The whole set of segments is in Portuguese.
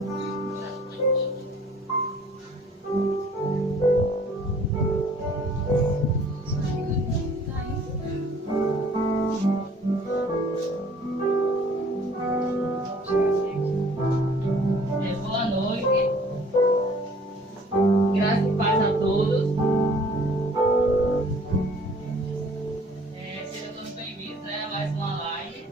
Boa noite. Graça e paz a todos. Sejam todos bem-vindos, a mais uma live.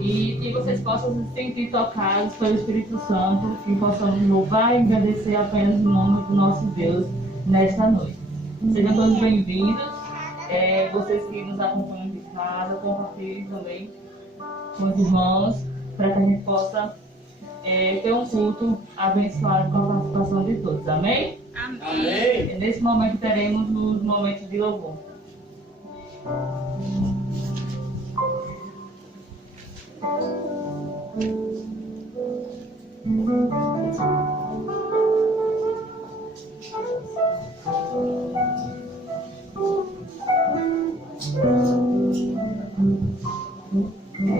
E que vocês possam se sentir tocados pelo Espírito Santo e possam louvar e agradecer apenas o nome do nosso Deus nesta noite. Sejam todos bem-vindos. Vocês que nos acompanham de casa, compartilhem também com os irmãos, para que a gente possa ter um culto abençoado com a participação de todos. Amém? Amém. E nesse momento teremos os momentos de louvor.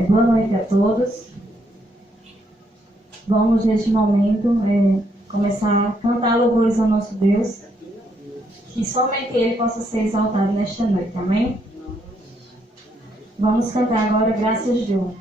Boa noite a todos. Vamos neste momento começar a cantar louvores ao nosso Deus, que somente Ele possa ser exaltado nesta noite, amém? Vamos cantar agora Graças a Deus.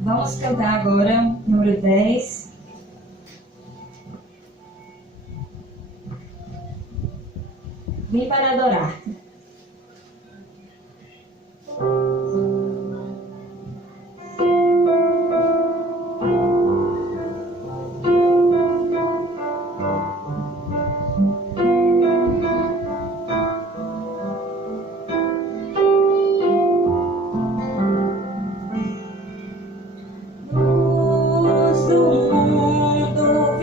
Vamos cantar agora, número 10. Vim para adorar-te. Luz do mundo.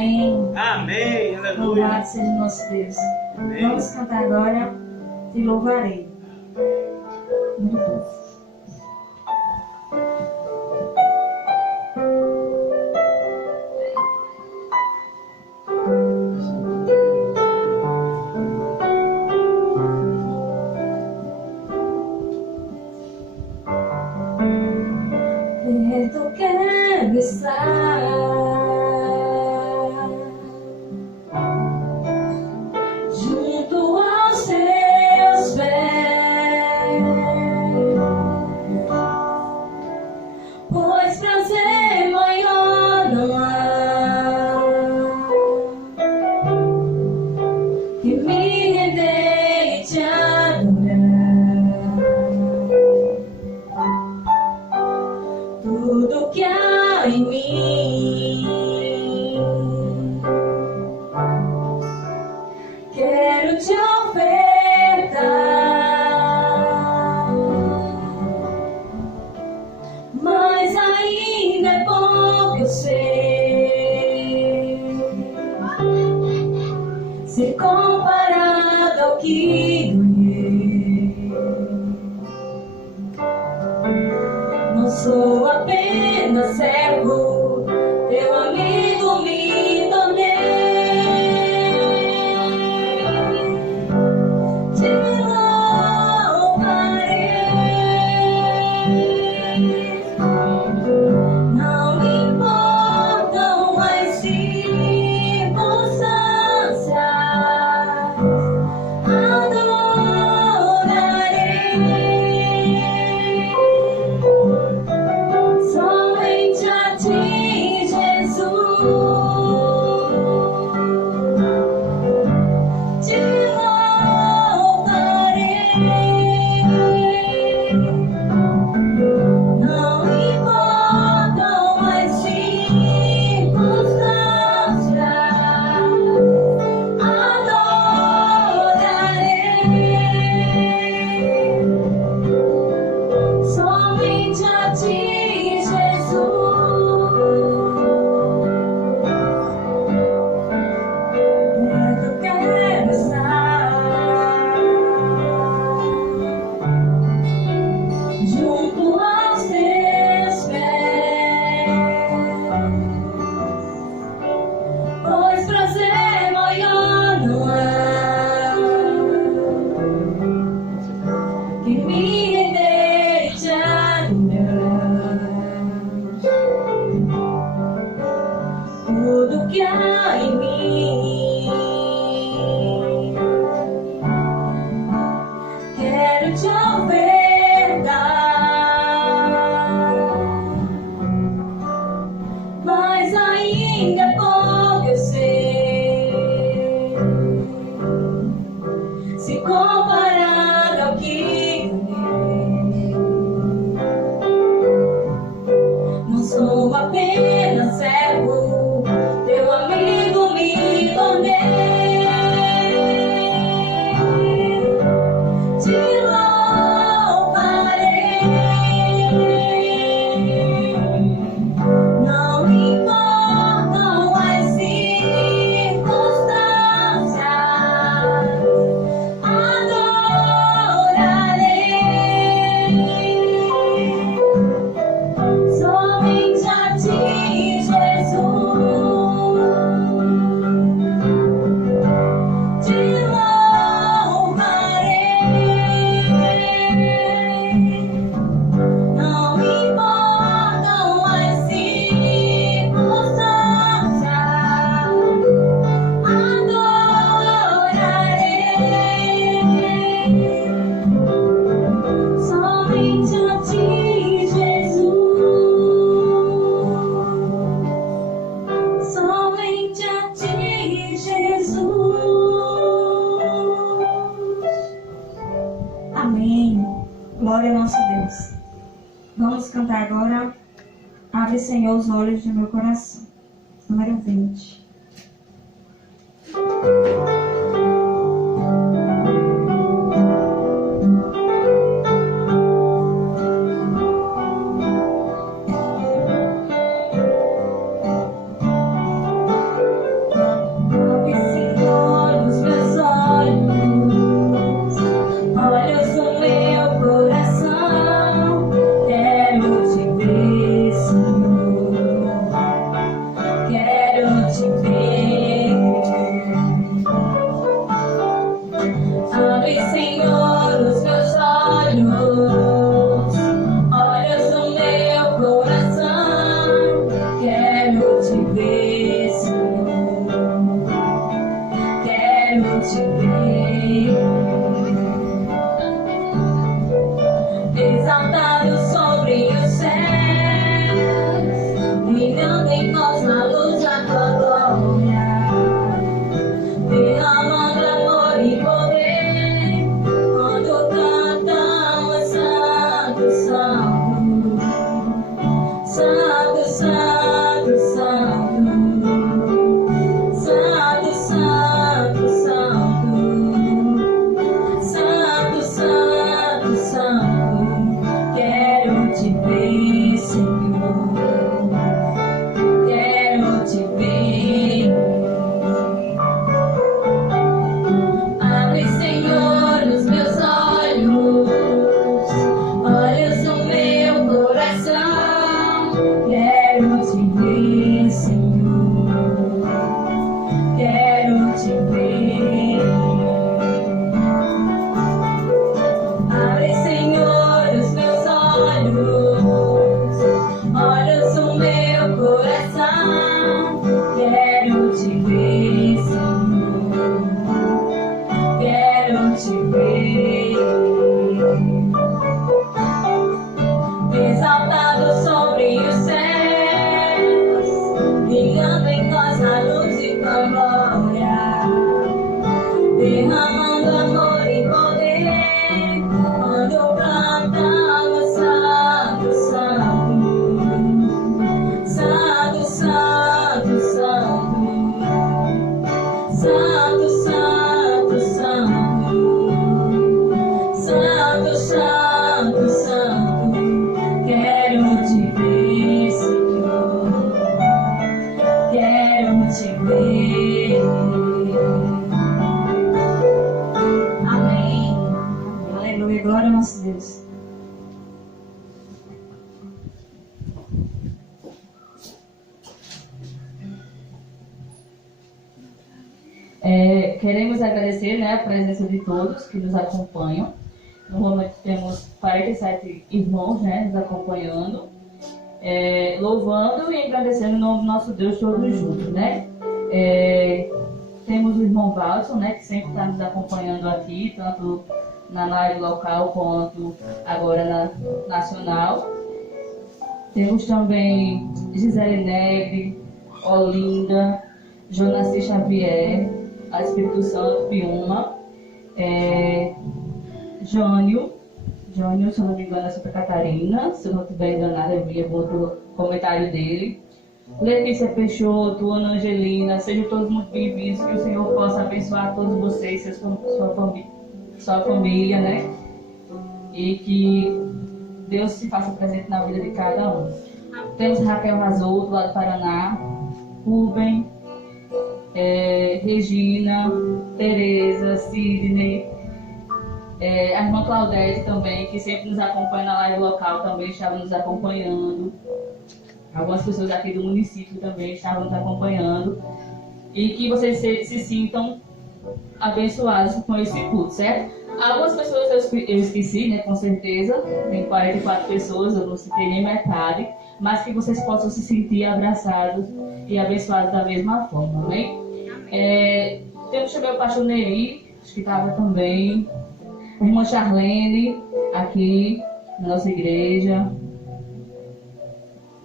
Amém. Amém. Aleluia. Louvado seja o nosso Deus. Amém. Vamos cantar agora Te Louvarei. Meu Deus. Eu quero estar junto aos teus pés, pois prazer maior não há que me render e te adorar. Tudo que há em mim quero te ofertar, mas ainda é pouco eu sei ser comparado ao que ganhei. Não sou apenas servo, teu amigo me tornei. Te louvarei. Não me importam as circunstâncias, adorarei. Somente a ti, Jesus, te louvarei. Não importam as circunstâncias, adorarei. Somente a ti, Jesus, eu quero estar junto aos teus pés, pois prazer maior não há que me render e te adorar. Tudo que há em mim quero te ofertar, mas ainda é pouco eu sei se comparado ao que ganhei. Não sou apenas servo, teu amigo me tornei. Te louvarei. Não importam as circunstâncias, adorarei. Somente a ti, Jesus, te louvarei. Não importam as circunstâncias, adorarei. Somente a ti, Jesus. Somente a ti, Jesus. Amém. Glória ao nosso Deus. Vamos cantar agora Abre, Senhor, os olhos do meu coração. Número 20. te ver. Abre, Senhor, os meus olhos, olhos do meu coração. Quero te ver, Senhor. Quero te ver. Exaltado sobre os céus, brilhando em nós na luz da tua glória, derramando amor e poder, quando cantamos Santo, Santo, Santo, Santo, Santo, Santo, Santo, Santo, Santo, Santo, Santo. Quero te ver, Senhor. Quero te ver. Abre, Senhor, os meus olhos, olhos do meu coração. Quero te ver, Senhor. Quero te ver. Abre, Senhor, os meus olhos, olhos do meu coração. Quero te ver, Senhor. Quero te ver. Exaltado sobre os céus, brilhando em nós a luz de tua glória, derramando amor e poder, quando cantamos Santo, Santo, Santo, Santo, Santo, Santo, Santo, Santo, Santo, Santo. Quero te ver, Senhor. Quero te ver. Amém. Aleluia. Glória ao nosso Deus. Queremos agradecer, né, a presença de todos que nos acompanham. No momento temos 47 irmãos, né, nos acompanhando, louvando e agradecendo o nome do nosso Deus todos juntos, né? Temos o irmão Walson, né, que sempre está nos acompanhando aqui, tanto na live local quanto agora na nacional. Temos também Gisele Negre, Olinda, Jonaci Xavier, a Espírito Santo, Piuma, Jânio, se eu não me engano, é Santa Catarina, se eu não estiver enganada, eu vi algum outro comentário dele. Letícia Peixoto, Ana Angelina, sejam todos muito bem-vindos, que o Senhor possa abençoar todos vocês, sua família, né? E que Deus se faça presente na vida de cada um. Temos Raquel Rasoto, lá do Paraná, Rubem, Regina, Tereza, Sidney, a irmã Claudete também, que sempre nos acompanha na live local, também estava nos acompanhando. Algumas pessoas aqui do município também estavam nos acompanhando. E que vocês se sintam abençoados com esse culto, certo? Algumas pessoas eu esqueci, né, com certeza. Tem 44 pessoas, eu não citei nem metade. Mas que vocês possam se sentir abraçados e abençoados da mesma forma, amém? Temos também o pastor Neri, acho que estava também. A irmã Charlene, aqui na nossa igreja.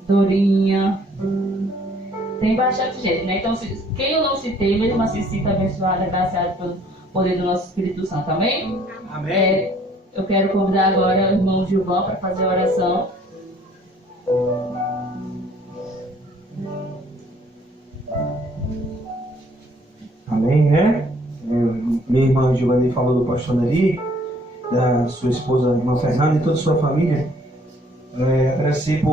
Dorinha. Tem bastante gente, né? Então, quem eu não citei, mesmo assim se sinta abençoado, agraciado pelo poder do nosso Espírito Santo, amém? Amém. Eu quero convidar agora o irmão Gilvan para fazer a oração. Amém, né? Minha irmã Giovanni falou do pastor Neri, da sua esposa, a irmã Fernanda e toda a sua família. Agradecer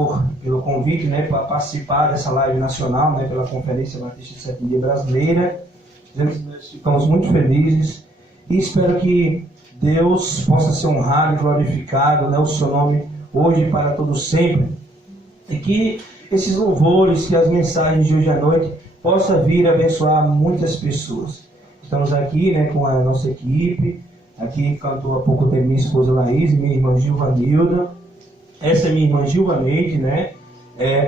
pelo convite, né, para participar dessa live nacional, né, pela Conferência Batista de Sétimo Dia Brasileira. Nós ficamos muito felizes e espero que Deus possa ser honrado e glorificado, né, o seu nome hoje e para todo sempre. E que esses louvores, que as mensagens de hoje à noite possa vir abençoar muitas pessoas. Estamos aqui, né, com a nossa equipe. Aqui cantou há pouco tempo minha esposa Laís e minha irmã Gilvanilda. Essa é minha irmã Gilvaneide, né?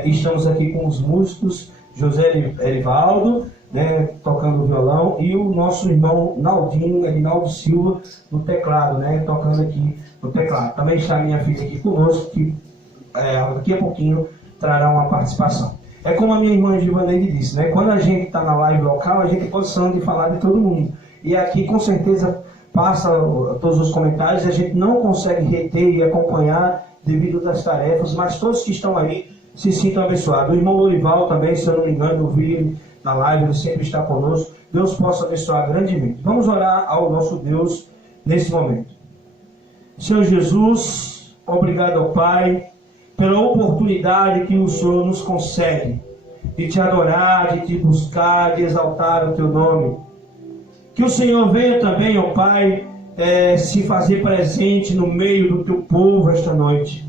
Estamos aqui com os músicos José Erivaldo, né, tocando violão, e o nosso irmão Naldinho, Edinaldo Silva, no teclado, né, tocando aqui no teclado. Também está minha filha aqui conosco, que daqui a pouquinho trará uma participação. É como a minha irmã Gilvaneide disse, né, quando a gente está na live local, a gente tem condição de falar de todo mundo. E aqui, com certeza, passa todos os comentários, e a gente não consegue reter e acompanhar devido às tarefas, mas todos que estão aí se sintam abençoados. O irmão Lorival também, se eu não me engano, eu vi ele na live, ele sempre está conosco. Deus possa abençoar grandemente. Vamos orar ao nosso Deus nesse momento. Senhor Jesus, obrigado ao Pai pela oportunidade que o Senhor nos concede de te adorar, de te buscar, de exaltar o teu nome. Que o Senhor venha também, ó Pai, se fazer presente no meio do teu povo esta noite.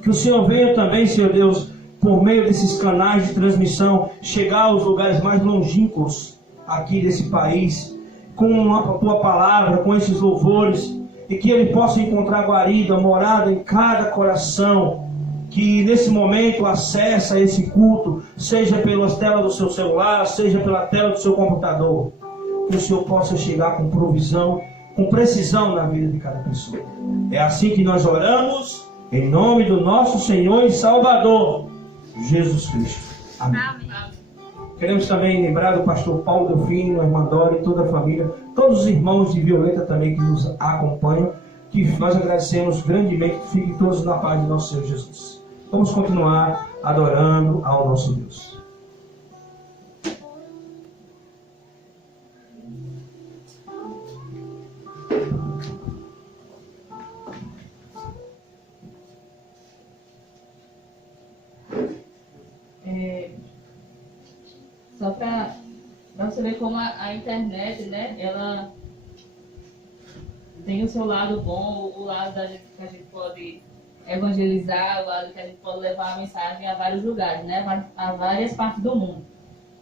Que o Senhor venha também, Senhor Deus, por meio desses canais de transmissão, chegar aos lugares mais longínquos aqui desse país, com a tua palavra, com esses louvores, e que ele possa encontrar guarida, morada em cada coração, que nesse momento acessa esse culto, seja pelas telas do seu celular, seja pela tela do seu computador. Que o Senhor possa chegar com provisão, com precisão na vida de cada pessoa. É assim que nós oramos, em nome do nosso Senhor e Salvador, Jesus Cristo. Amém. Queremos também lembrar do pastor Paulo Delfino, a irmã Dora e toda a família, todos os irmãos de Violeta também que nos acompanham, que nós agradecemos grandemente, que fiquem todos na paz de nosso Senhor Jesus. Vamos continuar adorando ao nosso Deus. Só para você ver como a internet, né, ela tem o seu lado bom, o lado que a gente pode evangelizar, o lado que a gente pode levar a mensagem a vários lugares, né, a várias partes do mundo.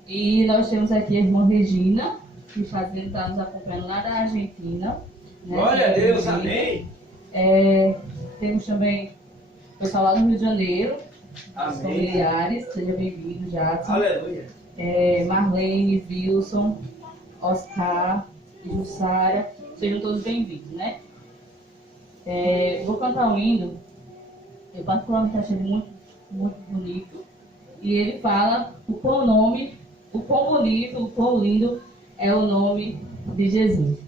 E nós temos aqui a irmã Regina, que está nos acompanhando lá da Argentina. Né, glória a Deus, amém. Temos também o pessoal lá do Rio de Janeiro, amém. Os familiares, seja bem-vindo, Jadson. Aleluia. Marlene, Wilson, Oscar, Jussara, sejam todos bem-vindos, né? Vou cantar um hino, eu particularmente achei muito, muito bonito, e ele fala o quão bonito, o quão lindo é o nome de Jesus.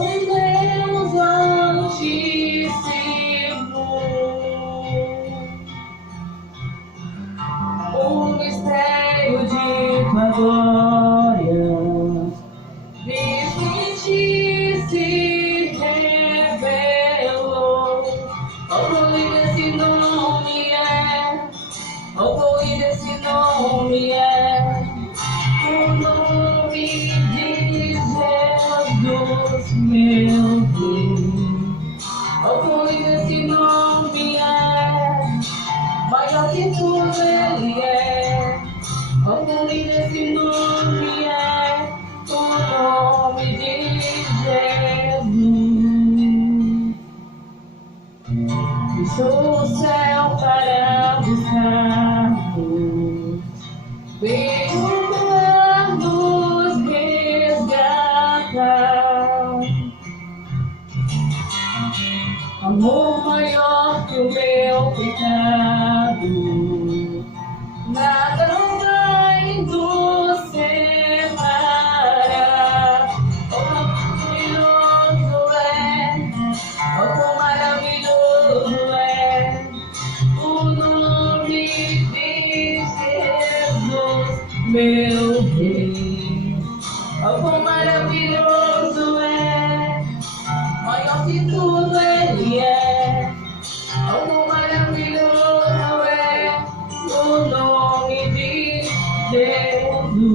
Deus Altíssimo, o mistério de tua glória, visto em ti se revelou. Ó, quão lindo esse nome é, ó, quão lindo esse nome é, o nome de Jesus, meu Deus. Ó, quão lindo esse nome é, maior que tudo ele é. Ó, quão lindo esse nome é, o nome de Jesus. Deixou o céu para buscar-nos, veio para nos resgatar. Amor maior que o meu pecado, nada vai nos separar. Oh, maravilhoso é, oh, quão maravilhoso é o nome de Jesus, meu Deus. Oh, quão maravilhoso é, maior que tudo ele é. Oh, quão maravilhoso é o nome de Jesus.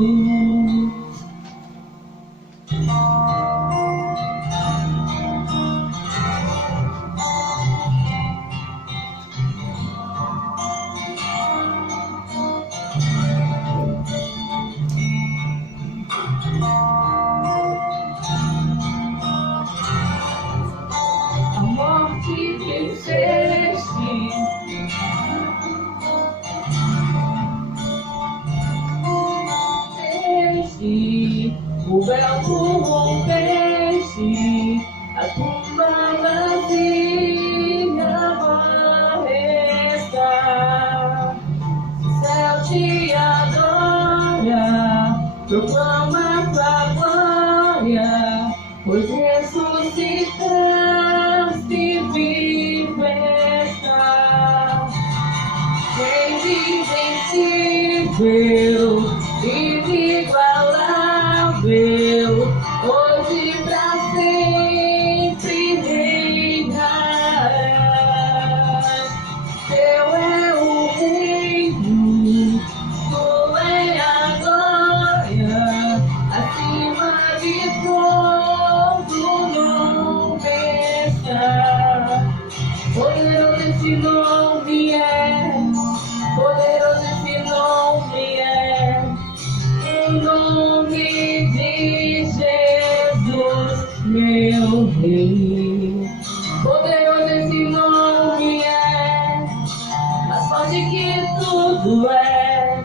o véu rompeste, a tumba vazia vai restar. O céu te adora, proclama tua glória, pois ressuscitaste, vivo está. Invencível, inigualável, hoje pra sempre reinarás. Teu é o reino, tua é a glória, acima de todo nome está. Poderoso esse nome é, poderoso esse nome é, o nome de Jesus, meu Rei. Poderoso esse nome é, mais forte que tudo é.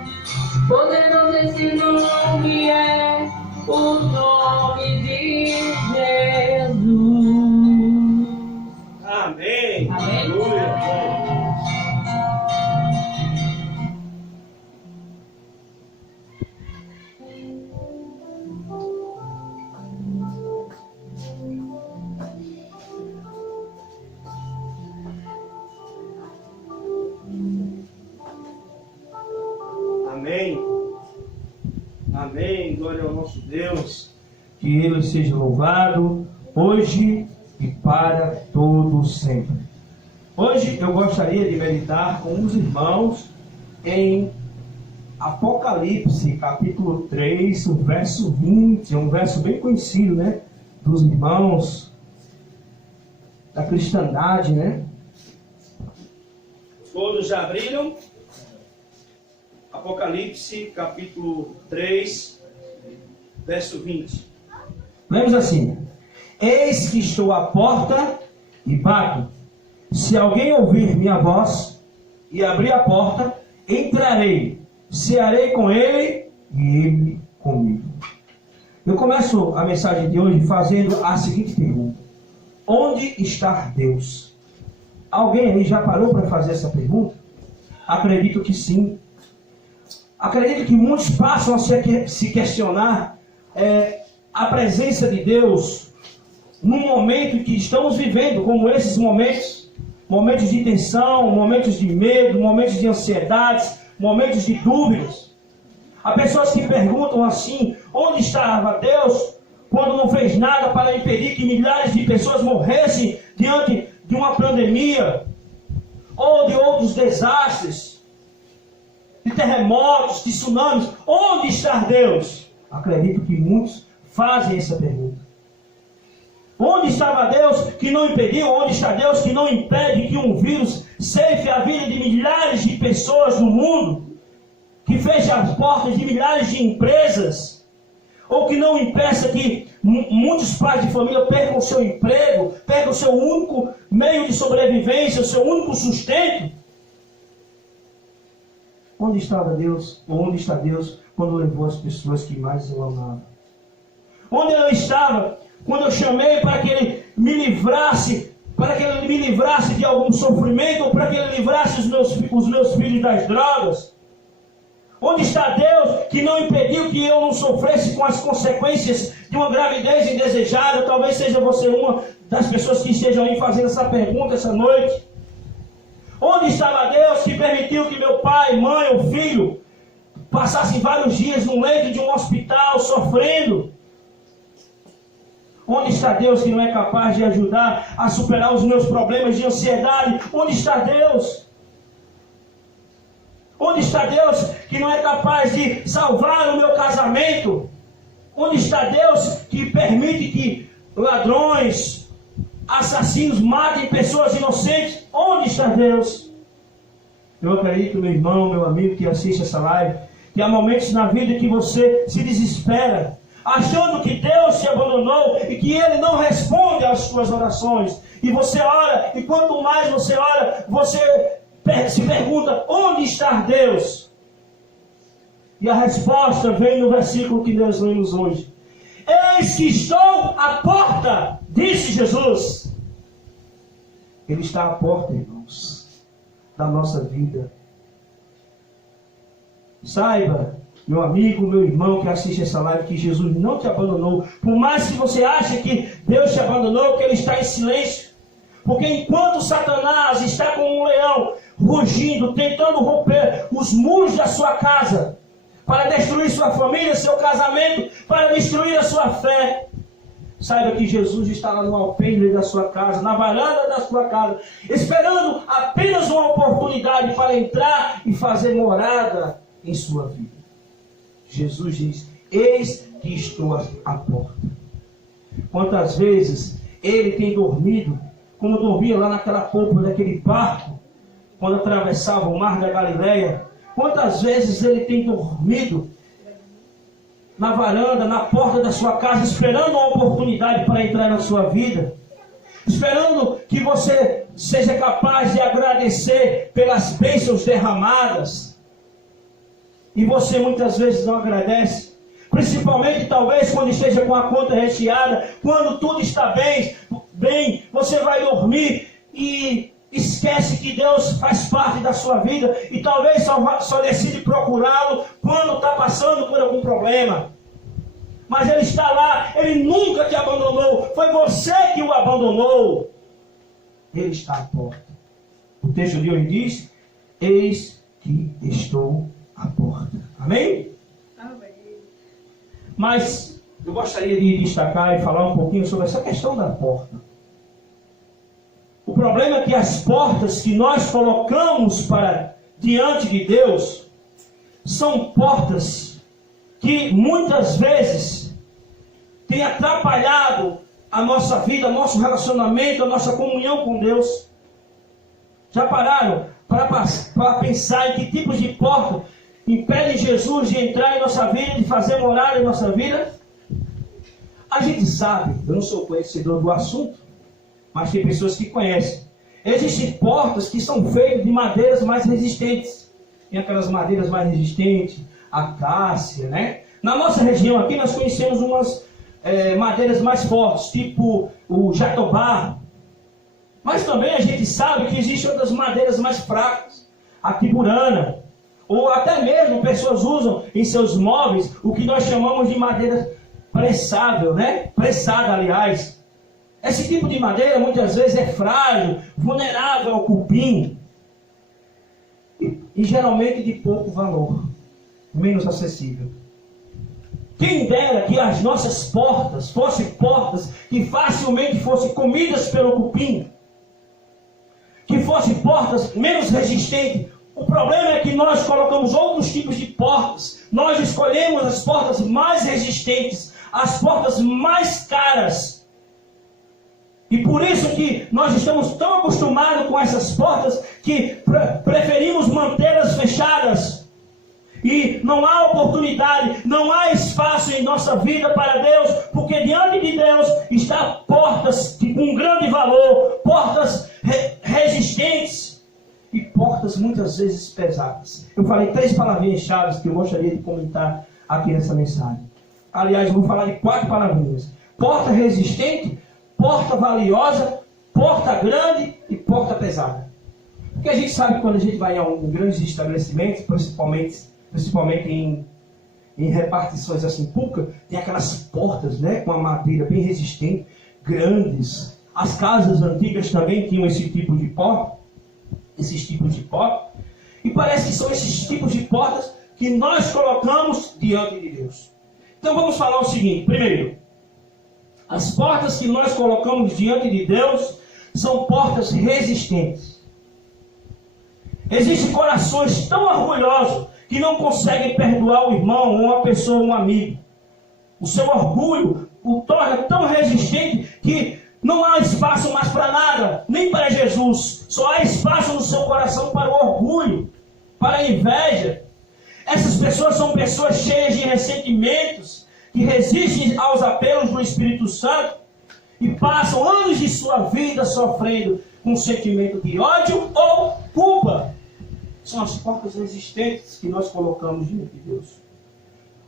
Poderoso esse nome é, o nome de Jesus. Amém. Amém. Aleluia. Amém. Amém. Glória ao nosso Deus. Que Ele seja louvado hoje e para todo sempre. Hoje eu gostaria de meditar com os irmãos em Apocalipse, capítulo 3, o verso 20. É um verso bem conhecido, né? Dos irmãos da cristandade, né? Todos já abriram? Apocalipse, capítulo 3, verso 20. Lemos assim: Eis que estou à porta e bato. Se alguém ouvir minha voz e abrir a porta, entrarei, cearei com ele e ele comigo. Eu começo a mensagem de hoje fazendo a seguinte pergunta: onde está Deus? Alguém aí já parou para fazer essa pergunta? Acredito que sim. Acredito que muitos passam a se questionar a presença de Deus num momento que estamos vivendo, como esses momentos, momentos de tensão, momentos de medo, momentos de ansiedades, momentos de dúvidas. Há pessoas que perguntam assim: onde estava Deus quando não fez nada para impedir que milhares de pessoas morressem diante de uma pandemia ou de outros desastres, de terremotos, de tsunamis? Onde está Deus? Acredito que muitos fazem essa pergunta. Onde estava Deus que não impediu? Onde está Deus que não impede que um vírus ceife a vida de milhares de pessoas no mundo? Que feche as portas de milhares de empresas? Ou que não impeça que muitos pais de família percam o seu emprego, percam o seu único meio de sobrevivência, o seu único sustento? Onde estava Deus, ou onde está Deus, quando levou as pessoas que mais eu amava? Onde eu estava quando eu chamei para que Ele me livrasse, de algum sofrimento, ou para que Ele livrasse os meus filhos das drogas? Onde está Deus que não impediu que eu não sofresse com as consequências de uma gravidez indesejada? Talvez seja você uma das pessoas que estejam aí fazendo essa pergunta essa noite. Onde estava Deus que permitiu que meu pai, mãe ou filho passassem vários dias no leito de um hospital sofrendo? Onde está Deus que não é capaz de ajudar a superar os meus problemas de ansiedade? Onde está Deus? Onde está Deus que não é capaz de salvar o meu casamento? Onde está Deus que permite que ladrões, assassinos matem pessoas inocentes? Onde está Deus? Eu acredito, meu irmão, meu amigo que assiste essa live, que há momentos na vida que você se desespera, achando que Deus te abandonou e que Ele não responde às suas orações. E você ora, e quanto mais você ora, você se pergunta: onde está Deus? E a resposta vem no versículo que nós lemos hoje. Eis que estou à porta, disse Jesus. Ele está à porta, irmãos, da nossa vida. Saiba, meu amigo, meu irmão que assiste essa live, que Jesus não te abandonou. Por mais que você ache que Deus te abandonou, que Ele está em silêncio. Porque enquanto Satanás está como um leão, rugindo, tentando romper os muros da sua casa, para destruir sua família, seu casamento, para destruir a sua fé, saiba que Jesus está lá no alpendre da sua casa, na varanda da sua casa, esperando apenas uma oportunidade para entrar e fazer morada em sua vida. Jesus diz: eis que estou à porta. Quantas vezes ele tem dormido, como dormia lá naquela polpa daquele barco, quando atravessava o mar da Galileia? Quantas vezes ele tem dormido na varanda, na porta da sua casa, esperando uma oportunidade para entrar na sua vida, esperando que você seja capaz de agradecer pelas bênçãos derramadas, e você muitas vezes não agradece, principalmente talvez quando esteja com a conta recheada, quando tudo está bem, você vai dormir e esquece que Deus faz parte da sua vida e talvez só decide procurá-lo quando está passando por algum problema. Mas Ele está lá, Ele nunca te abandonou, foi você que o abandonou. Ele está à porta. O texto de hoje diz: eis que estou à porta. Amém? Amém. Mas eu gostaria de destacar e falar um pouquinho sobre essa questão da porta. O problema é que as portas que nós colocamos para diante de Deus são portas que muitas vezes têm atrapalhado a nossa vida, nosso relacionamento, a nossa comunhão com Deus. Já pararam para pensar em que tipos de porta impedem Jesus de entrar em nossa vida, de fazer morada em nossa vida? A gente sabe, eu não sou conhecedor do assunto, mas tem pessoas que conhecem. Existem portas que são feitas de madeiras mais resistentes. Tem aquelas madeiras mais resistentes, acácia, né? Na nossa região aqui nós conhecemos umas madeiras mais fortes, tipo o jatobá. Mas também a gente sabe que existem outras madeiras mais fracas, a tiburana. Ou até mesmo pessoas usam em seus móveis o que nós chamamos de madeira pressável, né? Pressada, aliás. Esse tipo de madeira muitas vezes é frágil, vulnerável ao cupim e geralmente de pouco valor, menos acessível. Quem dera que as nossas portas fossem portas que facilmente fossem comidas pelo cupim, que fossem portas menos resistentes. O problema é que nós colocamos outros tipos de portas, nós escolhemos as portas mais resistentes, as portas mais caras. E por isso que nós estamos tão acostumados com essas portas que preferimos mantê-las fechadas. E não há oportunidade, não há espaço em nossa vida para Deus, porque diante de Deus está portas com grande valor, portas resistentes e portas muitas vezes pesadas. Eu falei 3 palavrinhas chaves que eu gostaria de comentar aqui nessa mensagem. Aliás, eu vou falar de 4 palavrinhas: porta resistente, porta valiosa, porta grande e porta pesada. Porque a gente sabe que quando a gente vai em grandes estabelecimentos, principalmente em repartições assim públicas, tem aquelas portas, né, com a madeira bem resistente, grandes. As casas antigas também tinham esse tipo de porta, esses tipos de porta. E parece que são esses tipos de portas que nós colocamos diante de Deus. Então vamos falar o seguinte: primeiro, as portas que nós colocamos diante de Deus são portas resistentes. Existem corações tão orgulhosos que não conseguem perdoar o irmão, uma pessoa, um amigo. O seu orgulho o torna tão resistente que não há espaço mais para nada, nem para Jesus. Só há espaço no seu coração para o orgulho, para a inveja. Essas pessoas são pessoas cheias de ressentimentos, que resistem aos apelos do Espírito Santo e passam anos de sua vida sofrendo com sentimento de ódio ou culpa. São as portas resistentes que nós colocamos diante de Deus.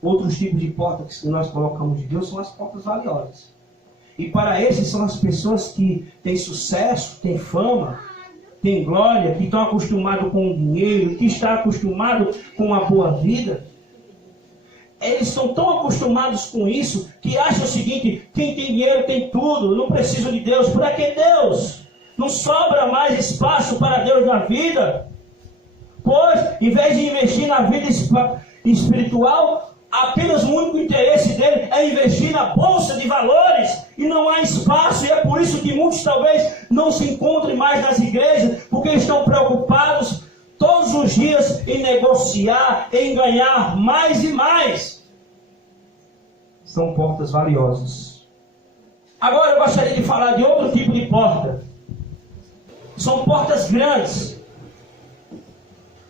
Outros tipos de portas que nós colocamos de Deus são as portas valiosas. E para esses são as pessoas que têm sucesso, têm fama, têm glória, que estão acostumados com o dinheiro, que estão acostumados com a boa vida. Eles estão tão acostumados com isso que acham o seguinte: quem tem dinheiro tem tudo, não precisa de Deus. Para que Deus? Não sobra mais espaço para Deus na vida. Pois, em vez de investir na vida espiritual, apenas o único interesse dele é investir na bolsa de valores. E não há espaço, e é por isso que muitos talvez não se encontrem mais nas igrejas, porque estão preocupados todos os dias em negociar, em ganhar mais e mais. São portas valiosas. Agora eu gostaria de falar de outro tipo de porta. São portas grandes.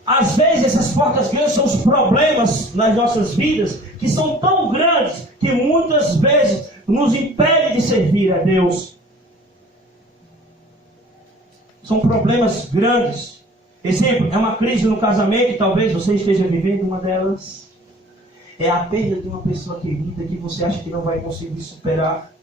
Às vezes essas portas grandes são os problemas nas nossas vidas, que são tão grandes que muitas vezes nos impedem de servir a Deus. São problemas grandes. Exemplo, é uma crise no casamento e talvez você esteja vivendo uma delas. É a perda de uma pessoa querida que você acha que não vai conseguir superar.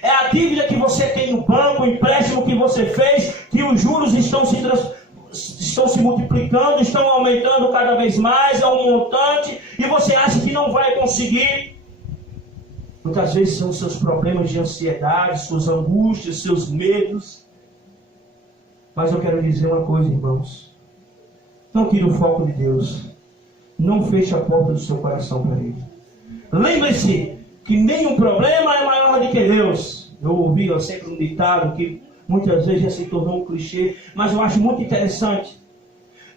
É a dívida que você tem no banco, o empréstimo que você fez, que os juros estão se multiplicando, estão aumentando cada vez mais, é um montante, e você acha que não vai conseguir. Muitas vezes são seus problemas de ansiedade, suas angústias, seus medos. Mas eu quero dizer uma coisa, irmãos. Não tire o foco de Deus. Não feche a porta do seu coração para Ele. Lembre-se que nenhum problema é maior do que Deus. Eu ouvi sempre um ditado que muitas vezes já se tornou um clichê, mas eu acho muito interessante.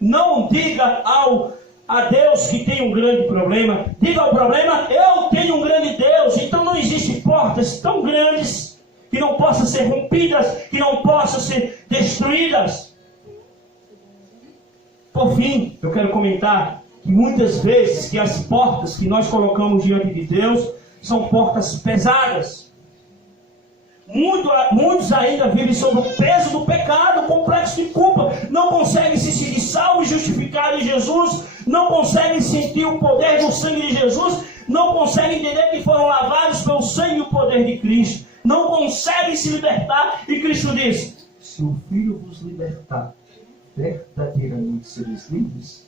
Não diga a Deus que tem um grande problema. Diga ao problema: eu tenho um grande Deus. Então não existem portas tão grandes que não possam ser rompidas, que não possam ser destruídas. Por fim, eu quero comentar que muitas vezes que as portas que nós colocamos diante de Deus são portas pesadas. Muitos ainda vivem sob o peso do pecado, complexo de culpa, não conseguem se sentir salvos e justificados em Jesus, não conseguem sentir o poder do sangue de Jesus, não conseguem entender que foram lavados pelo sangue e o poder de Cristo, não conseguem se libertar, e Cristo diz: se o Filho vos libertar, verdadeiramente sereis livres.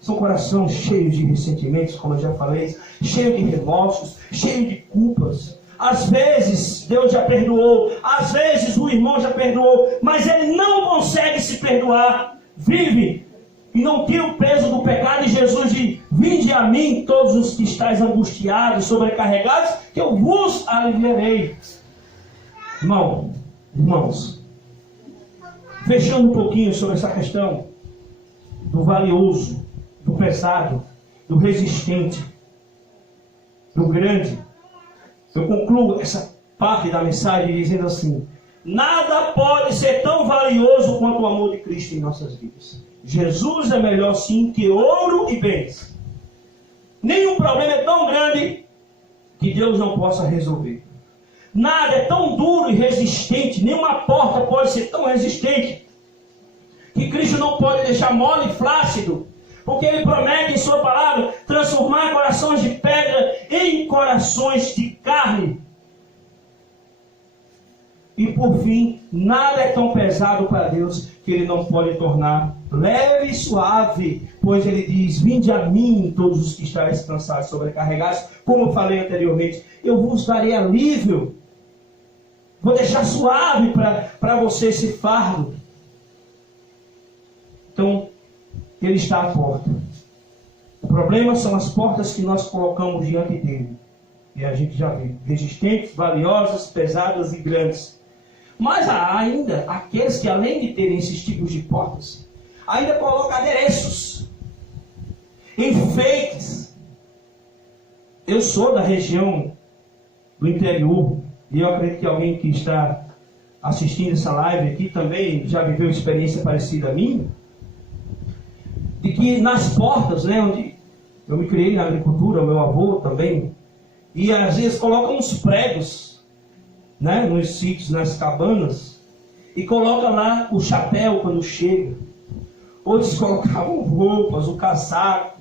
São corações cheios de ressentimentos, como eu já falei, cheios de remorsos, cheios de culpas. Às vezes Deus já perdoou, às vezes o irmão já perdoou, mas ele não consegue se perdoar. Vive e não tira o peso do pecado. E Jesus diz: vinde a mim todos os que estáis angustiados, sobrecarregados, que eu vos aliviarei. Irmãos, fechando um pouquinho sobre essa questão do valioso, do pesado, do resistente, do grande, eu concluo essa parte da mensagem dizendo assim: nada pode ser tão valioso quanto o amor de Cristo em nossas vidas. Jesus é melhor sim que ouro e bens. Nenhum problema é tão grande que Deus não possa resolver. Nada é tão duro e resistente, nenhuma porta pode ser tão resistente que Cristo não pode deixar mole e flácido, porque Ele promete em sua palavra transformar corações de pedra em corações de carne. E por fim, nada é tão pesado para Deus que Ele não pode tornar leve e suave, pois Ele diz: vinde a mim todos os que estáis cansados, sobrecarregados. Como eu falei anteriormente, eu vos darei alívio. Vou deixar suave para você esse fardo. Então, Ele está à porta. O problema são as portas que nós colocamos diante dele. E a gente já viu: resistentes, valiosas, pesadas e grandes. Mas há ainda aqueles que, além de terem esses tipos de portas, ainda colocam adereços, enfeites. Eu sou da região do interior, e eu acredito que alguém que está assistindo essa live aqui também já viveu experiência parecida a minha, de que nas portas, onde eu me criei na agricultura, o meu avô também, e às vezes colocam uns pregos, nos sítios, nas cabanas, e coloca lá o chapéu quando chega. Outros colocavam roupas, o casaco.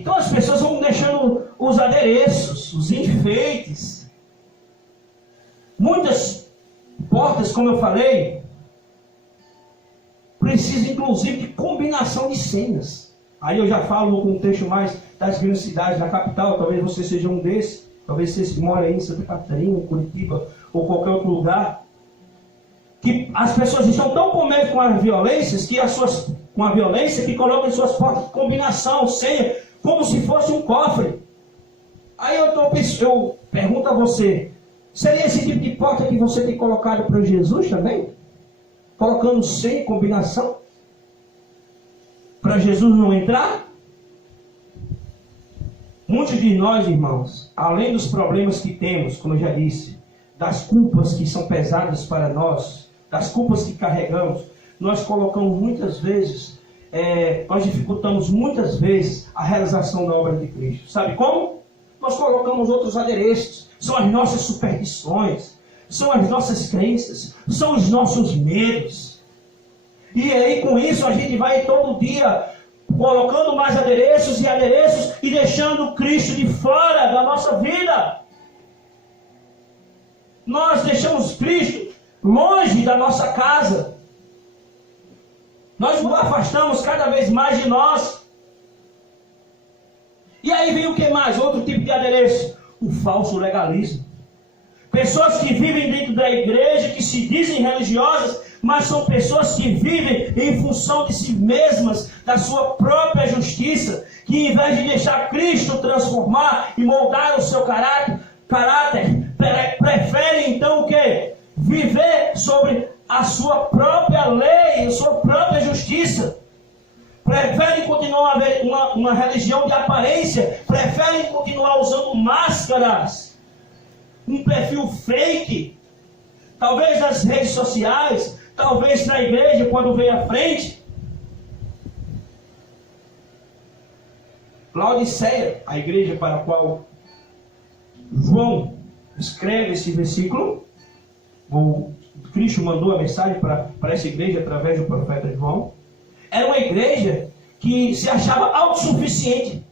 Então as pessoas vão deixando os adereços, os enfeites. Muitas portas, como eu falei, precisam inclusive de combinação de senhas. Aí eu já falo no contexto mais das grandes cidades, da capital, talvez você seja um desses, talvez você mora aí em Santa Catarina, em Curitiba, ou qualquer outro lugar, que as pessoas estão tão com medo com as violências, com a violência, que colocam em suas portas combinação, senha, como se fosse um cofre. Aí eu pergunto a você, seria esse tipo de porta que você tem colocado para Jesus também? Colocando senha, combinação? Para Jesus não entrar? Muitos de nós, irmãos, além dos problemas que temos, como eu já disse, das culpas que são pesadas para nós, das culpas que carregamos, nós colocamos muitas vezes, nós dificultamos muitas vezes a realização da obra de Cristo. Sabe como? Nós colocamos outros adereços, são as nossas superstições, são as nossas crenças, são os nossos medos. E aí com isso a gente vai todo dia colocando mais adereços e deixando Cristo de fora da nossa vida. Nós deixamos Cristo longe da nossa casa. Nós nos afastamos cada vez mais de nós. E aí vem o que mais? Outro tipo de adereço. O falso legalismo. Pessoas que vivem dentro da igreja, que se dizem religiosas, mas são pessoas que vivem em função de si mesmas, da sua própria justiça, que em vez de deixar Cristo transformar e moldar o seu caráter, preferem então o quê? Viver sobre a sua própria lei, a sua própria justiça. Preferem continuar uma religião de aparência, preferem continuar usando máscaras, um perfil fake, talvez nas redes sociais, talvez na igreja quando vem à frente. Laodiceia, a igreja para a qual João escreve esse versículo, Cristo mandou a mensagem para essa igreja através do profeta João, era uma igreja que se achava autossuficiente,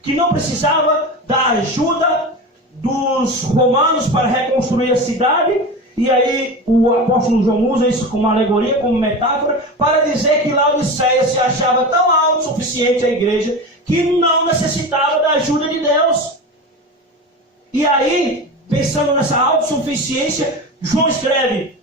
que não precisava da ajuda dos romanos para reconstruir a cidade. E aí o apóstolo João usa isso como alegoria, como metáfora, para dizer que Laodiceia se achava tão autossuficiente, a igreja, que não necessitava da ajuda de Deus. E aí, pensando nessa autossuficiência, João escreve,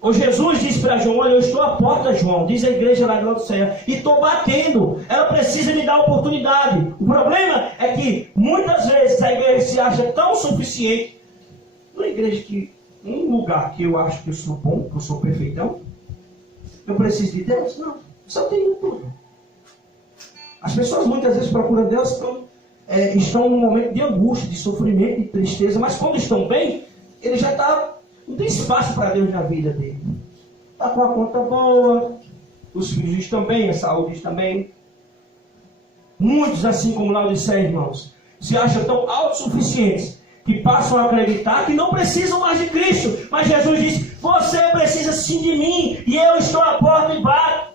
ou Jesus diz para João, olha, eu estou à porta, João, diz a igreja lá de Laodiceia, e estou batendo, ela precisa me dar oportunidade. O problema é que muitas vezes a igreja se acha tão suficiente, uma igreja que, um lugar que eu acho que eu sou bom, que eu sou perfeitão, eu preciso de Deus? Não, só tenho tudo. As pessoas muitas vezes procuram Deus, estão num momento de angústia, de sofrimento, de tristeza, mas quando estão bem, ele já está, não tem espaço para Deus na vida dele. Está com a conta boa, os filhos estão bem, a saúde está bem. Muitos, assim como Laodiceia, irmãos, se acham tão autossuficientes que passam a acreditar que não precisam mais de Cristo. Mas Jesus diz, você precisa sim de mim, e eu estou à porta e bato.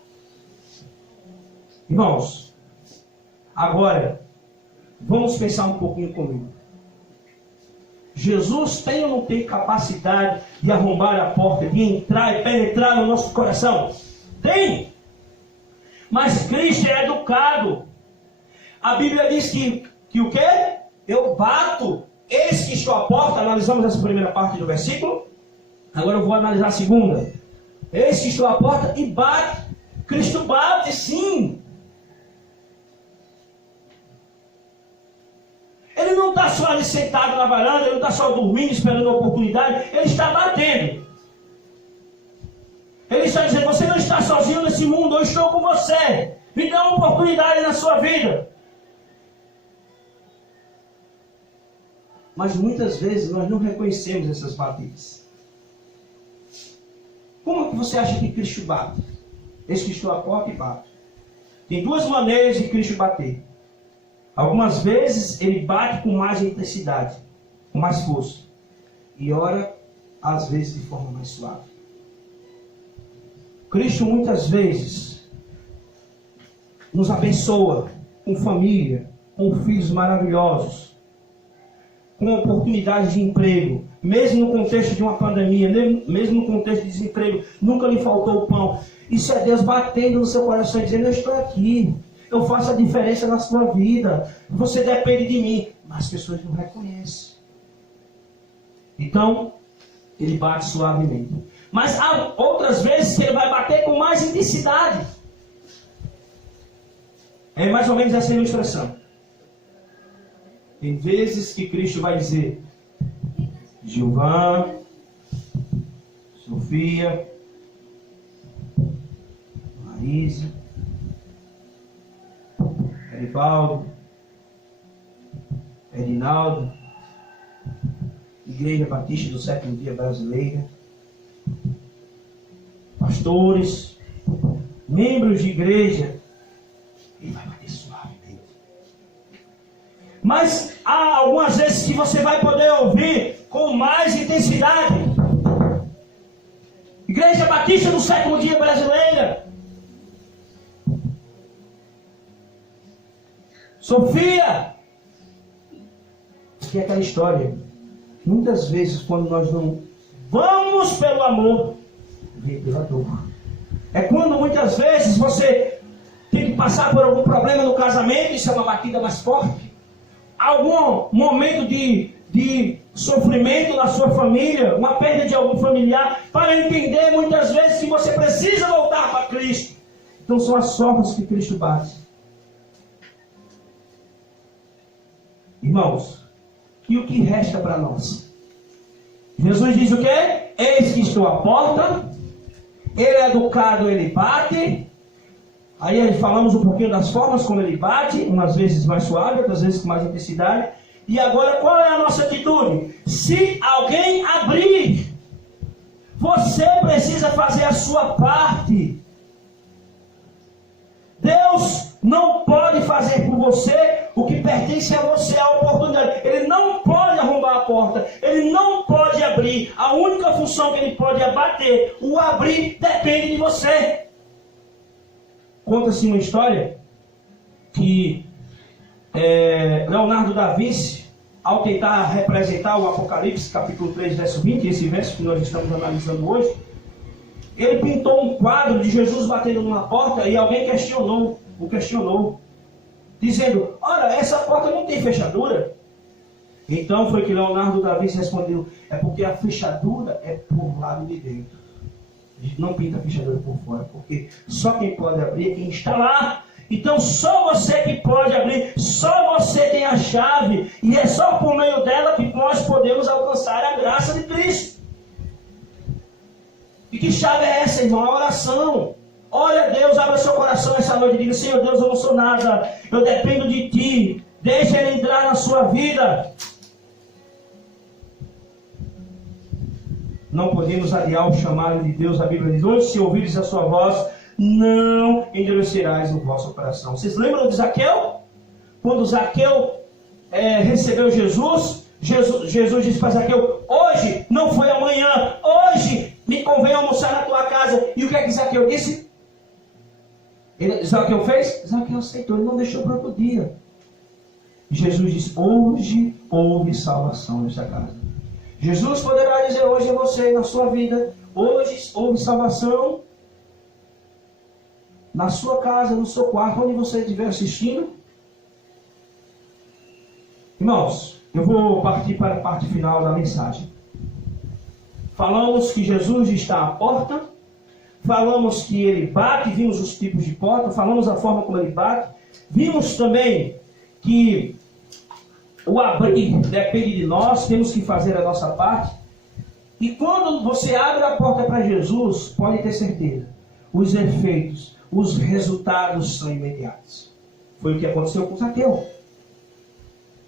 Irmãos, agora, vamos pensar um pouquinho comigo. Jesus tem ou não tem capacidade de arrombar a porta, de entrar e penetrar no nosso coração? Tem! Mas Cristo é educado. A Bíblia diz que o quê? Eu bato. Eis que estou à porta. Analisamos essa primeira parte do versículo. Agora eu vou analisar a segunda. Eis que estou à porta e bate. Cristo bate, sim. Ele não está só ali sentado na varanda, ele não está só dormindo, esperando a oportunidade, ele está batendo. Ele está dizendo, você não está sozinho nesse mundo, eu estou com você. Me dá uma oportunidade na sua vida. Mas muitas vezes nós não reconhecemos essas batidas. Como que você acha que Cristo bate? Eis que estou à porta e bato. Tem duas maneiras de Cristo bater. Algumas vezes ele bate com mais intensidade, com mais força. E ora, às vezes, de forma mais suave. Cristo muitas vezes nos abençoa com família, com filhos maravilhosos, com oportunidades de emprego, mesmo no contexto de uma pandemia, mesmo no contexto de desemprego, nunca lhe faltou o pão. Isso é Deus batendo no seu coração e dizendo: eu estou aqui, eu faço a diferença na sua vida, você depende de mim. Mas as pessoas não reconhecem. Então, ele bate suavemente. Mas há outras vezes que ele vai bater com mais intensidade. É mais ou menos essa ilustração. Tem vezes que Cristo vai dizer: Gilvan, Sofia, Marisa, Erivaldo, Edinaldo, Igreja Batista do Sétimo Dia Brasileira, pastores, membros de igreja. Ele vai bater suavemente. Mas há algumas vezes que você vai poder ouvir com mais intensidade. Igreja Batista do Sétimo Dia Brasileira, Sofia. Que é aquela história. Muitas vezes, quando nós não vamos pelo amor, vem pela dor. É quando muitas vezes você tem que passar por algum problema no casamento, isso é uma batida mais forte. Algum momento de sofrimento na sua família, uma perda de algum familiar, para entender muitas vezes que você precisa voltar para Cristo. Então são as sorras que Cristo bate. Irmãos, e o que resta para nós? Jesus diz o quê? Eis que estou à porta. Ele é educado, ele bate. Aí falamos um pouquinho das formas como ele bate, umas vezes mais suave, outras vezes com mais intensidade. E agora qual é a nossa atitude? Se alguém abrir, você precisa fazer a sua parte. Deus não pode fazer por você o que pertence a você, a oportunidade. Ele não pode arrombar a porta. Ele não pode abrir. A única função que ele pode é bater. O abrir depende de você. Conta-se uma história que Leonardo da Vinci, ao tentar representar o Apocalipse, capítulo 3, verso 20, esse verso que nós estamos analisando hoje, ele pintou um quadro de Jesus batendo numa porta e alguém o questionou, dizendo: ora, essa porta não tem fechadura? Então foi que Leonardo da Vinci respondeu: é porque a fechadura é por lado de dentro. A gente não pinta a fechadura por fora, porque só quem pode abrir é quem está lá. Então só você que pode abrir, só você tem a chave, e é só por meio dela que nós podemos alcançar a graça de Cristo. E que chave é essa, irmão? A oração. Ore a Deus, abra seu coração essa noite e diga: Senhor Deus, eu não sou nada, eu dependo de Ti. Deixa Ele entrar na sua vida. Não podemos adiar o chamado de Deus. A Bíblia diz: onde se ouvires a sua voz, não endurecerás o vosso coração. Vocês lembram de Zaqueu? Quando Zaqueu recebeu Jesus, Jesus disse para Zaqueu: hoje não foi amanhã, hoje me convém almoçar na tua casa. E o que é que Zaqueu disse? Zaqueu fez? Zaqueu aceitou, ele não deixou para outro dia. Jesus disse: hoje houve salvação nesta casa. Jesus poderá dizer hoje a você, na sua vida: hoje houve salvação na sua casa, no seu quarto, onde você estiver assistindo. Irmãos, eu vou partir para a parte final da mensagem. Falamos que Jesus está à porta, falamos que ele bate, vimos os tipos de porta, falamos a forma como ele bate, vimos também que o abrir depende de nós, temos que fazer a nossa parte. E quando você abre a porta para Jesus, pode ter certeza, os efeitos, os resultados são imediatos. Foi o que aconteceu com Zaqueu.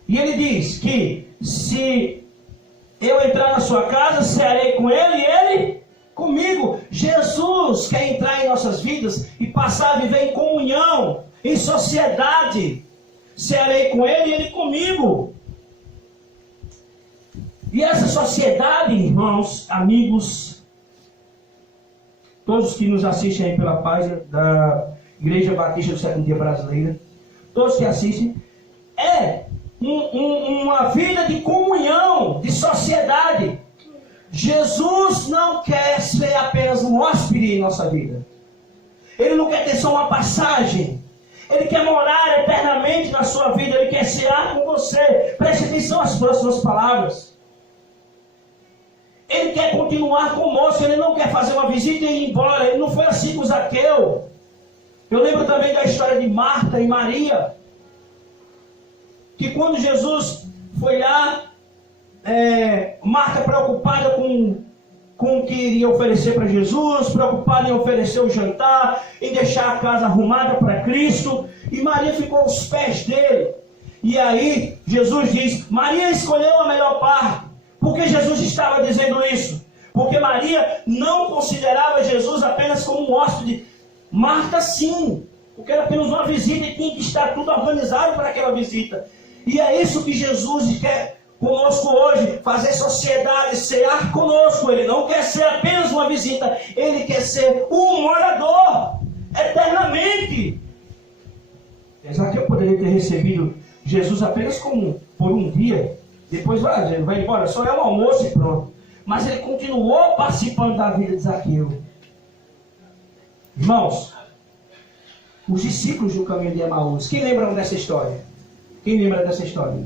E ele diz que se eu entrar na sua casa, cearei com ele e ele comigo. Jesus quer entrar em nossas vidas e passar a viver em comunhão, em sociedade. Cearei com ele e ele comigo. E essa sociedade, irmãos, amigos, todos que nos assistem aí pela página da Igreja Batista do Sétimo Dia Brasileira, todos que assistem, é uma vida de comunhão, de sociedade. Jesus não quer ser apenas um hóspede em nossa vida. Ele não quer ter só uma passagem. Ele quer morar eternamente na sua vida. Ele quer cear com você. Preste atenção às próximas palavras. Ele quer continuar conosco. Ele não quer fazer uma visita e ir embora. Ele não foi assim com Zaqueu. Eu lembro também da história de Marta e Maria. Que quando Jesus foi lá, Marta preocupada com o que iria oferecer para Jesus, preocupada em oferecer o jantar, em deixar a casa arrumada para Cristo, e Maria ficou aos pés dele. E aí Jesus diz, Maria escolheu a melhor parte. Por que Jesus estava dizendo isso? Porque Maria não considerava Jesus apenas como um hóspede. Marta sim, porque era apenas uma visita e tinha que estar tudo organizado para aquela visita. E é isso que Jesus quer conosco hoje, fazer sociedade, cear conosco. Ele não quer ser apenas uma visita, ele quer ser um morador, eternamente. Já que eu poderia ter recebido Jesus apenas por um dia, depois vai embora, só é um almoço e pronto. Mas ele continuou participando da vida de Zaqueu. Irmãos, os discípulos do caminho de Emaús, quem lembram dessa história? Quem lembra dessa história?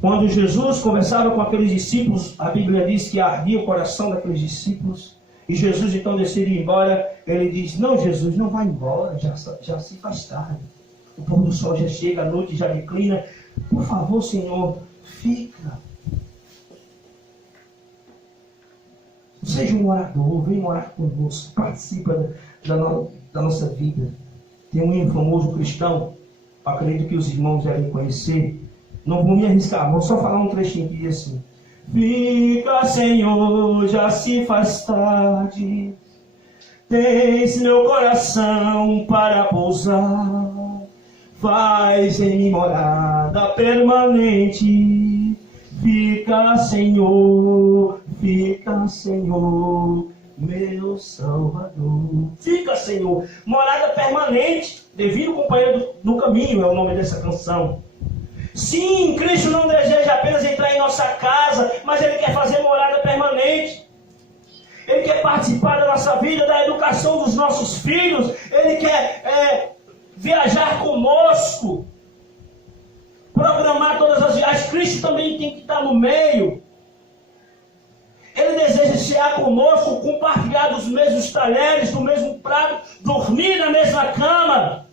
Quando Jesus conversava com aqueles discípulos, a Bíblia diz que ardia o coração daqueles discípulos, e Jesus então decide ir embora. Ele diz, não Jesus, não vai embora, já se faz tarde, o pôr do sol já chega, a noite já declina, por favor Senhor, fica. Seja um orador, vem orar conosco, participa da nossa vida. Tem um hino famoso cristão, acredito que os irmãos devem conhecer. Não vou me arriscar, vou só falar um trechinho que diz assim: fica, Senhor, já se faz tarde, tens meu coração para pousar, faz em mim morada permanente. Fica, Senhor, meu Salvador. Fica, Senhor, morada permanente. Devido companheiro do caminho é o nome dessa canção. Sim, Cristo não deseja apenas entrar em nossa casa, mas Ele quer fazer morada permanente. Ele quer participar da nossa vida, da educação dos nossos filhos. Ele quer viajar conosco, programar todas as viagens. Cristo também tem que estar no meio. Ele deseja cear conosco, compartilhar dos mesmos talheres, do mesmo prato, dormir na mesma cama.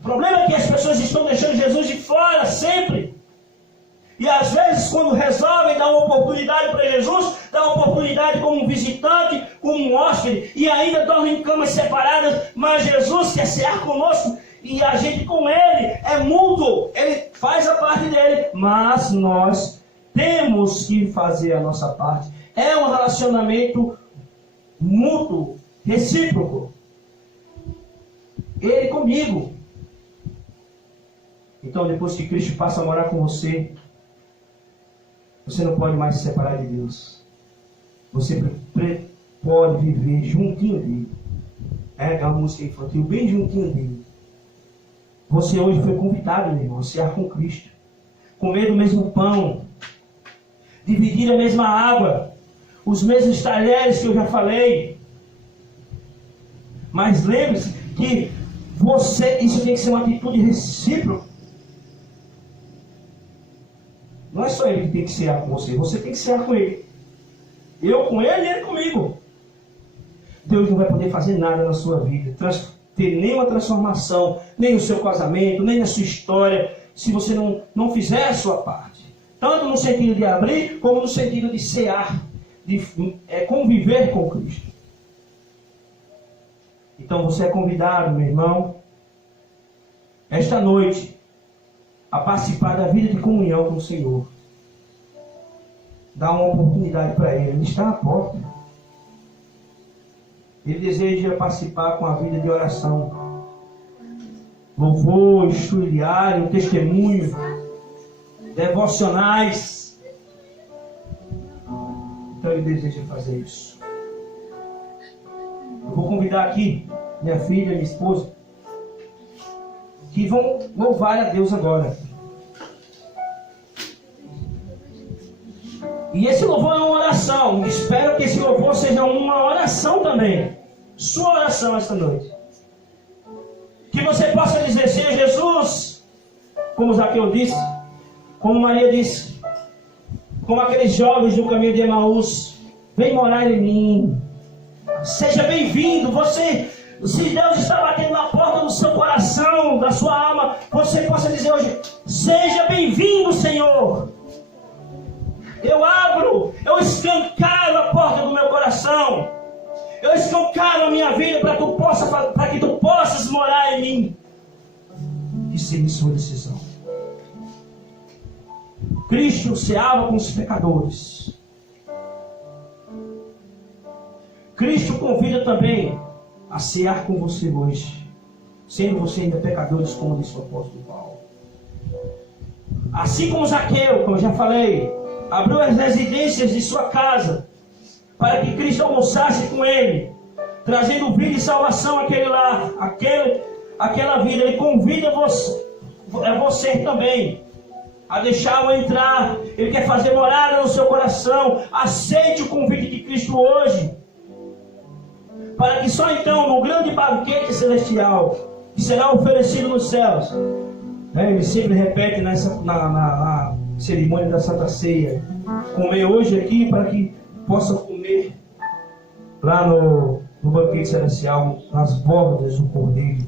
O problema é que as pessoas estão deixando Jesus de fora sempre. E às vezes, quando resolvem dar uma oportunidade para Jesus, dá uma oportunidade como um visitante, como um hóspede, e ainda dormem em camas separadas. Mas Jesus quer cear conosco e a gente com Ele. É mútuo, Ele faz a parte dele, mas nós temos que fazer a nossa parte. É um relacionamento mútuo, recíproco. Ele comigo. Então, depois que Cristo passa a morar com você, você não pode mais se separar de Deus. Você pode viver juntinho dele. É uma música infantil, bem juntinho dele. Você hoje foi convidado, meu irmão, a cear com Cristo. Comer do mesmo pão. Dividir a mesma água. Os mesmos talheres que eu já falei. Mas lembre-se que isso tem que ser uma atitude recíproca. Não é só Ele que tem que cear com você. Você tem que cear com Ele. Eu com Ele e Ele comigo. Deus não vai poder fazer nada na sua vida. Ter nenhuma transformação. Nem no seu casamento. Nem na sua história. Se você não fizer a sua parte. Tanto no sentido de abrir, como no sentido de cear. De conviver com Cristo. Então você é convidado, meu irmão, esta noite, a participar da vida de comunhão com o Senhor. Dá uma oportunidade para Ele. Ele está à porta. Ele deseja participar com a vida de oração. Louvor, estudo diário, testemunho, devocionais. Então Ele deseja fazer isso. Eu vou convidar aqui minha filha, minha esposa, que vão louvar a Deus agora. E esse louvor é uma oração. Espero que esse louvor seja uma oração também. Sua oração esta noite. Que você possa dizer, Senhor Jesus, como Zaqueu disse, como Maria disse, como aqueles jovens do caminho de Emaús, vem morar em mim. Seja bem-vindo. Você, se Deus está batendo na porta do seu coração, da sua alma, você possa dizer hoje, seja bem-vindo, Senhor. Eu abro, eu escancaro a porta do meu coração. Eu escancaro a minha vida para que tu possas morar em mim. E seja sua decisão. Cristo ceava com os pecadores. Cristo convida também a cear com você hoje, sendo você ainda pecadores, como disse o apóstolo Paulo. Assim como Zaqueu, como eu já falei, abriu as residências de sua casa para que Cristo almoçasse com ele, trazendo vida e salvação àquele lar, aquela vida. Ele convida você também a deixá-lo entrar. Ele quer fazer morada no seu coração. Aceite o convite de Cristo hoje, para que só então, no grande banquete celestial que será oferecido nos céus, ele sempre repete na cerimônia da Santa Ceia, comer hoje aqui para que possa comer lá no banquete celestial, nas bordas do Cordeiro.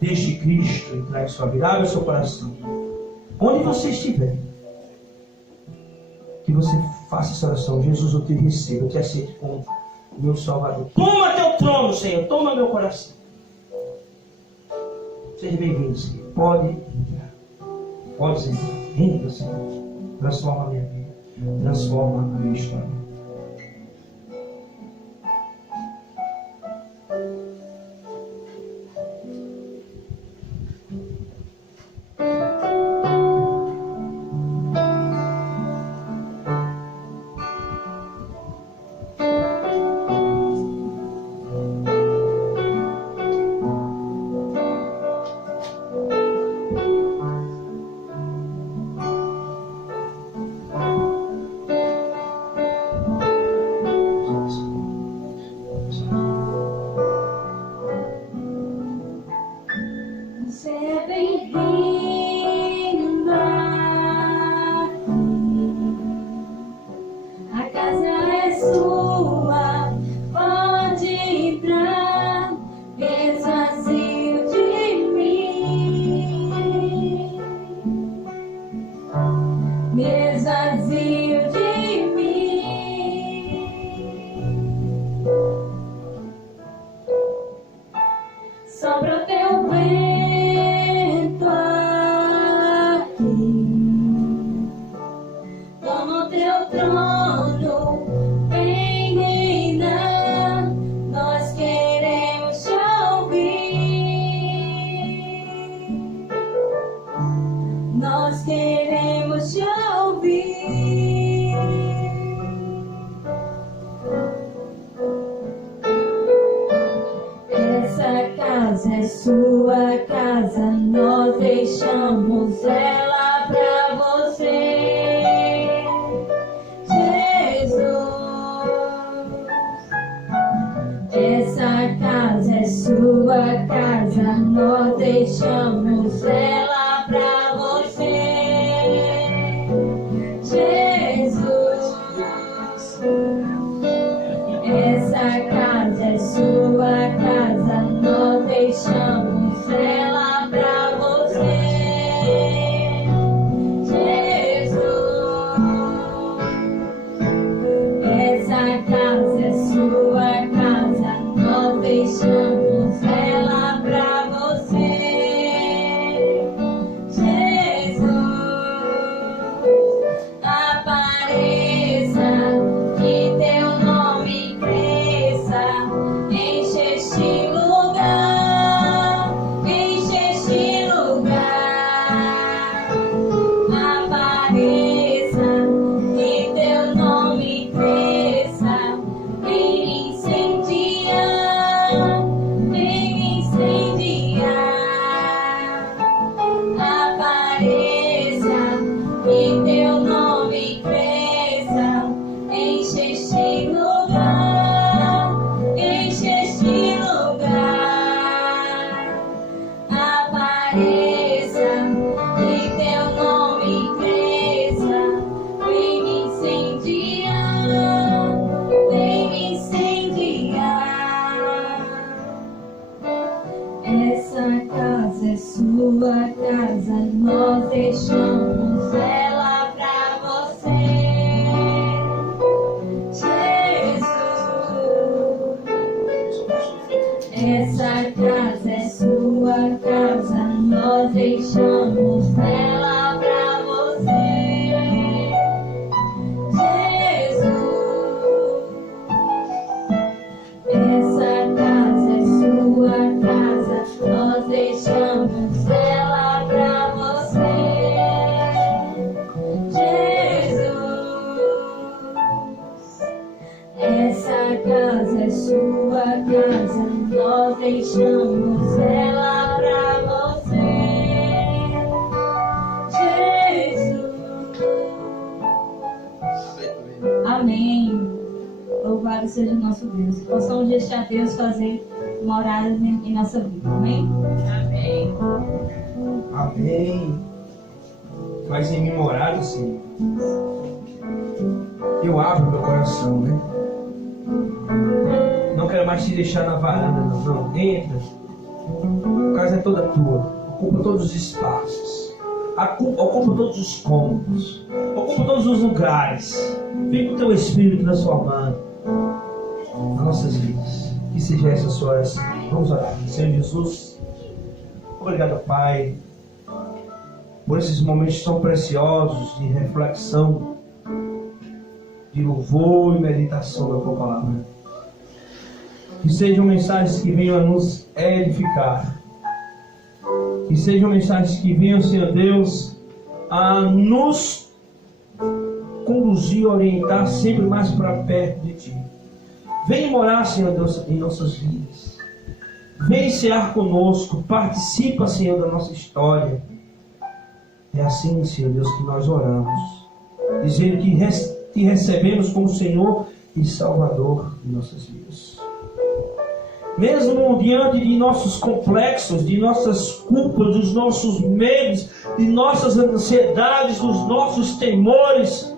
Deixe Cristo entrar em sua vida, abra o seu coração. Onde você estiver, que você faça essa oração. Jesus, eu te recebo, eu te aceito como meu Salvador. Toma teu trono, Senhor, toma meu coração. Seja bem-vindo, Senhor. Pode entrar. Pode ser. Entra, Senhor. Transforma a minha vida. Transforma a minha história. Deixamos ela pra você. sua casa, nós deixamos ela pra você. Jesus, essa casa é sua casa, nós deixamos ela pra você. Essa casa é sua casa, nós deixamos ela pra você. Jesus, essa casa é sua casa, nós deixamos ela pra você. Jesus, amém. Louvado seja o nosso Deus. Que possamos deixar Deus fazer morada em nossa vida. Amém? Amém. Amém. Faz em mim morada, Senhor. Eu abro meu coração, né? Não quero mais te deixar na varanda, não. Entra. A casa é toda tua. Ocupa todos os espaços. Ocupa todos os cômodos. Ocupa todos os lugares. Vem com o teu Espírito transformando as nossas vidas. Que seja essa sua oração. Vamos orar. Senhor Jesus, obrigado, Pai, por esses momentos tão preciosos de reflexão, de louvor e meditação da tua palavra. Que sejam mensagens que venham a nos edificar. Que sejam mensagens que venham, Senhor Deus, a nos conduzir, orientar sempre mais para perto de Ti. Vem morar, Senhor Deus, em nossas vidas. Vem cear conosco. Participa, Senhor, da nossa história. É assim, Senhor Deus, que nós oramos, dizendo que te recebemos como Senhor e Salvador de nossas vidas. Mesmo diante de nossos complexos, de nossas culpas, dos nossos medos, de nossas ansiedades, dos nossos temores,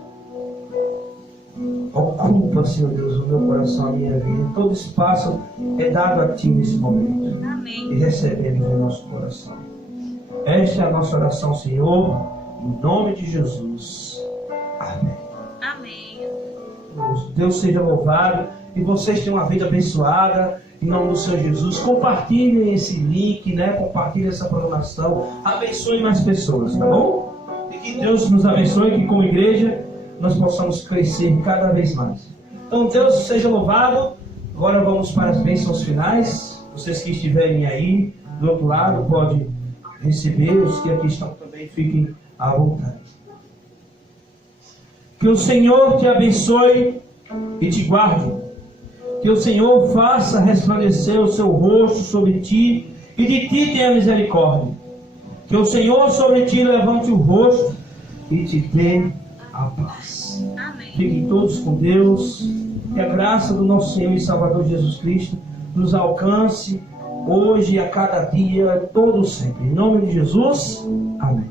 ocupa, Senhor Deus, o meu coração, a minha vida. Todo espaço é dado a Ti nesse momento. Amém. E recebemos o nosso coração. Esta é a nossa oração, Senhor, em nome de Jesus. Amém. Amém. Deus seja louvado e vocês tenham uma vida abençoada. Em nome do Senhor Jesus, compartilhem esse link, né? Compartilhem essa programação. Abençoe mais pessoas, tá bom? E que Deus nos abençoe, que como igreja nós possamos crescer cada vez mais. Então Deus seja louvado. Agora vamos para as bênçãos finais. Vocês que estiverem aí do outro lado podem receber. Os que aqui estão também fiquem à vontade. Que o Senhor te abençoe e te guarde. Que o Senhor faça resplandecer o seu rosto sobre ti e de ti tenha misericórdia. Que o Senhor sobre ti levante o rosto e te dê a paz. Amém. Fiquem todos com Deus. Que a graça do nosso Senhor e Salvador Jesus Cristo nos alcance hoje, a cada dia, todo sempre. Em nome de Jesus. Amém.